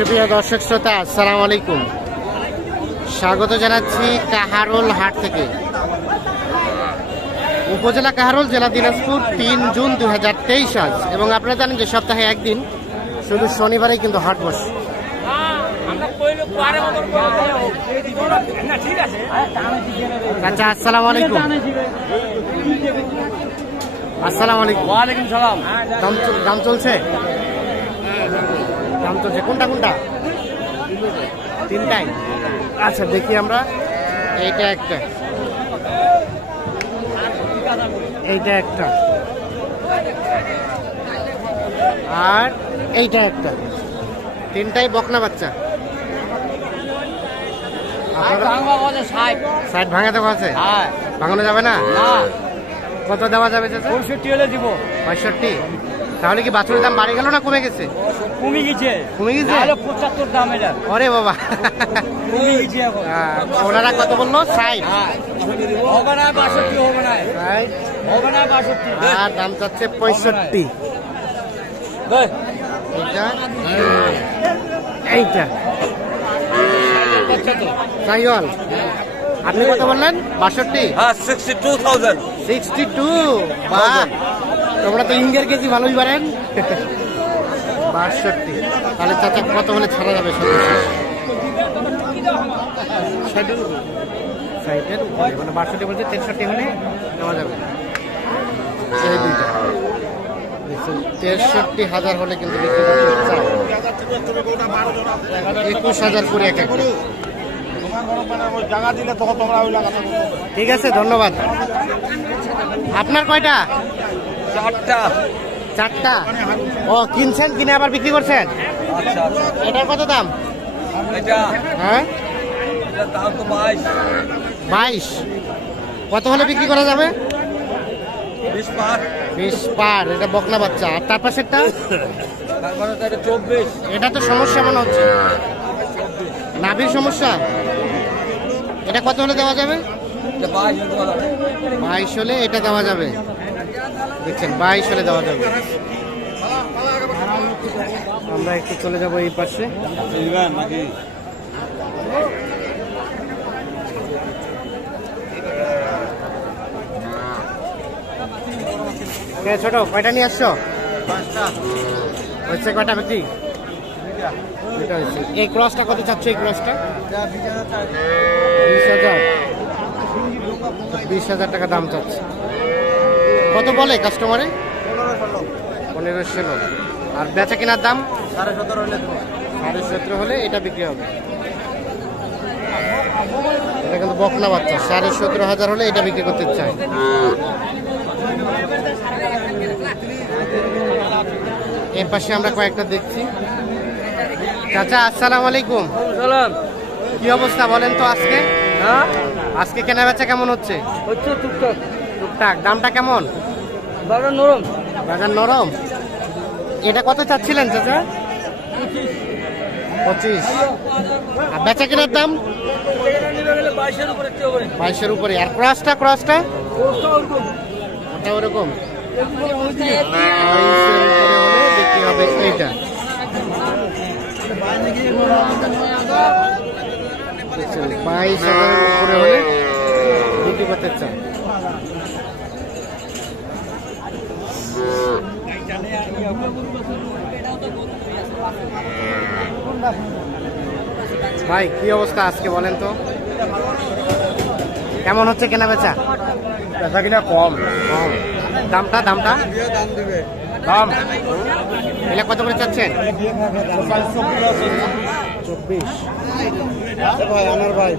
সুপ্রিয় দর্শক শ্রোতা, আসসালামু আলাইকুম। স্বাগত জানাচ্ছি কাহারোল হাট থেকে। উপজেলা কাহারোল, জেলা দিনাজপুর, 3 জুন 2023 আজ। এবং আপনারা জানেন যে সপ্তাহে একদিন শুধু শনিবারেই কিন্তু হাট বসে। আচ্ছা, আসসালামু আলাইকুম। আসসালামু আলাইকুম। ওয়ালাইকুম সালাম। দাম চলছে? দাম চলছে কোনটা কোনটা? তিনটাই। আচ্ছা, দেখি আমরা। এইটা একটা, এইটা একটা, আর এইটা একটা। তিনটাই বকনা বাচ্চা। ষাট ভাঙাতে আছে? ভাঙানো যাবে না? কত দেওয়া যাবে? 65 হলে দিব। 65? তাহলে কি বাছুরের দাম বাড়ে গেল না কমে গেছে? কমে গেছে। কমে গেছে? 75 দাম এটা। ওরে বাবা, কমে গেছে এখন। ওনারা কত বললো? 60? হবে না, 62 হবে না। হবে না 62। আর দাম চাচ্ছে 65। এইটা সাইওয়াল। আপনি কত বললেন? 62? হ্যাঁ, 62,000। 62? বাহ, তোমরা তো ইন্ডিয়ার কেজি ভালোই পারেন। 62। তাহলে চাচা কত হলে ছাড়া যাবে? 60-এর উপরে, মানে 62 বলছে, 63 হলে নেওয়া যাবে। সেই দুইটা 63,000 হলে কিন্তু বিক্রি করতে চাই। 21,000 করে এক একটা। ঠিক আছে, ধন্যবাদ। আপনার কয়টা? 4টা। ও, কিনছেন, কিনে আবার বিক্রি করছেন? এটার কত দাম? হ্যাঁ, 22। কত হলে বিক্রি করা যাবে? 20 পার। এটা বকনা বাচ্চা। আর তার পাশেরটা? 24। এটা তো সমস্যা মনে হচ্ছে, নাভির সমস্যা। এটা কত হলে দেওয়া যাবে? 22 হলে এটা দেওয়া যাবে। দেখছেন, 22 হলে দেওয়া যাবে। আমরা একটু চলে যাবো এই পাশে। ছোট কয়টা নিয়ে আসছো? হচ্ছে কয়টা বিক্রি? এই ক্রসটা কত চাচ্ছ? এই ক্রসটা 20,000 টাকা দাম চাচ্ছে। কত বলে কাস্টমারে? 15-16। আর বেচা কেনার দাম 17.5 হলে এটা বিক্রি হবে। এটা কিন্তু বকনা বাচ্চা। 17,500 হলে এটা বিক্রি করতে চাই। এর পাশে আমরা কয়েকটা দেখছি। চাচা, আসসালামু আলাইকুম। সালাম। কি অবস্থা বলেন তো আজকে? হ্যাঁ, আজকে কেনা বেচা কেমন হচ্ছে? হচ্ছে টুকটাক। টুকটাক। দামটা কেমন? বাজার নরম। বাজার নরম। এটা কত চাচ্ছিলেন চাচা? 25। আর বেচা কেনার দাম? 22-এর উপরে। আর ক্রসটা? ওটা ওরকম 22-এর উপরে হলে বিক্রি হবে এইটা। 22,000-এর উপরে হলে বিক্রি করতে চাই। ভাই, কি অবস্থা আজকে বলেন তো? কেমন হচ্ছে কেনা বেচা? বেচা কিনা কম। দামটা দাম এগুলা কত করে চাচ্ছেন? 24। ভাই আনার ভাই,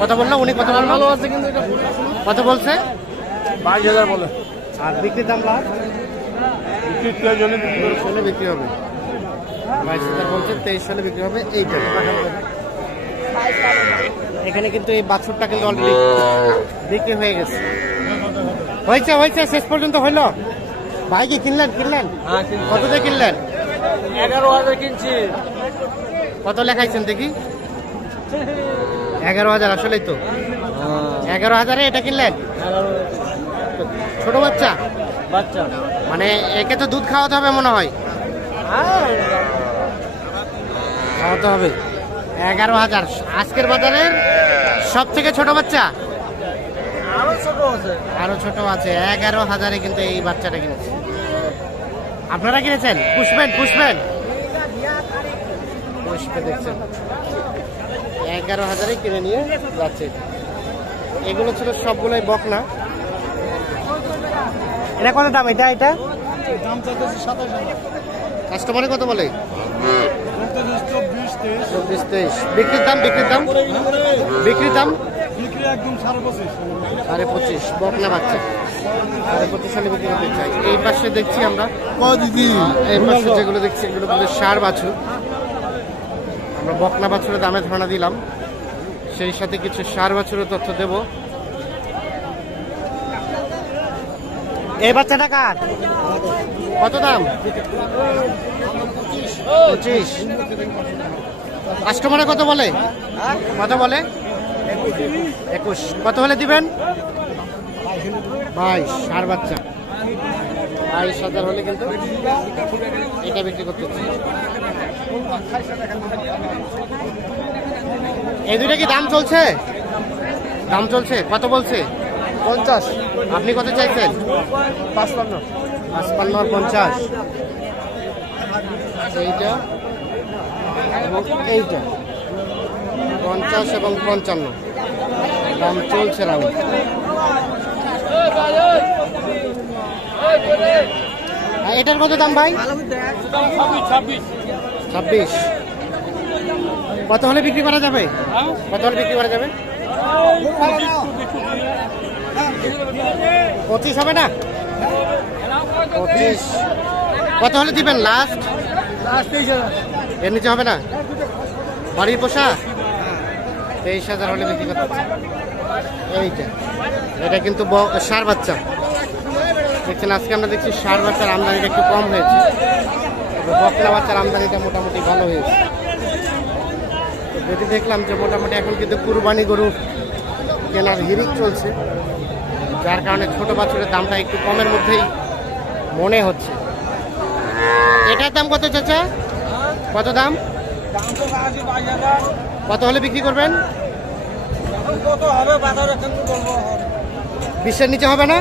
কত বললো উনি? কত বললো? ভালো আছে কিন্তু কত বলছে? 22,000 বলে। আর বিক্রির দাম লাভ? বিক্রি হবে 22,000 বলছে, 23 সালে বিক্রি হবে। এইটা এখানে কিন্তু এই বাছুরটা কিন্তু অলরেডি বিক্রি হয়ে গেছে। হয়েছে শেষ পর্যন্ত হইলো। ভাই কি কিনলেন? কত দিয়ে কিনলেন? 11,000 কিনছি। কত লেখাইছেন দেখি? 11,000। আসলেই তো 11,000-এ এটা কিনলেন? ছোট বাচ্চা বাচ্চা মানে একে তো দুধ খাওয়াতে হবে মনে হয়, খাওয়াতে হবে। 11,000 আজকের বাজারের সব থেকে ছোট বাচ্চা, আরো ছোট আছে। 11,000-এ কিন্তু এই বাচ্চাটা কিনেছে। আপনারা কিনেছেন? পুষবেন পুষবে দেখছেন 11,000-এ কিনে নিয়ে যাচ্ছে। এগুলো ছিল সবগুলোই বকনা। এটা কত দাম? এটা কাস্টমারে কত বলে? 24-23। বিক্রির দাম একদম 25.5 বকনা বাচ্চা 25 সালে বিক্রি করতে চাই। এই পাশে দেখছি আমরা, এই পাশে যেগুলো দেখছি এগুলো কিন্তু ষাঁড় বাছুর। আমরা বকনা বাছুরের দামে ধারণা দিলাম, সেই সাথে কিছু ষাঁড় বাছুরের তথ্য দেব। এই বাচ্চাটা কার? কত দাম? 25। কাস্টমারে কত বলে? 21। কত হলে দিবেন? 22। ষাঁড় বাচ্চা 22,000 হলে কিন্তু এটা বিক্রি করতে চাই। এই দুইটা কি দাম চলছে? কত বলছে? 50। আপনি কত চাইছেন? 55 আর 50। এইটা এবং এইটা 50 এবং 55 দাম চলছে। রাউন্ড এটার কত দাম ভাই? 26। কত হলে বিক্রি করা যাবে? 25 হবে না? 25। কত হলে দিবেন লাস্ট? 23,000। এর নিচে হবে না? বাড়ির পোষা 23,000 হলে বিক্রি করতে চাই। এটা কিন্তু ষাঁড় বাচ্চা দেখছেন। আজকে আমরা দেখছি ষাঁড় বাচ্চার আমদানিটা একটু কম হয়েছে, বকনা বাচ্চার আমদানিটা মোটামুটি ভালো হয়েছে। যদি দেখলাম যে মোটামুটি এখন কিন্তু কুরবানি গরু কেনার হিড়িক চলছে, যার কারণে ছোট বাছুরের দামটা একটু কমের মধ্যেই মনে হচ্ছে। এটার দাম কত চাচা? কত দাম? কত হলে বিক্রি করবেন? 20-এর নিচে হবে না?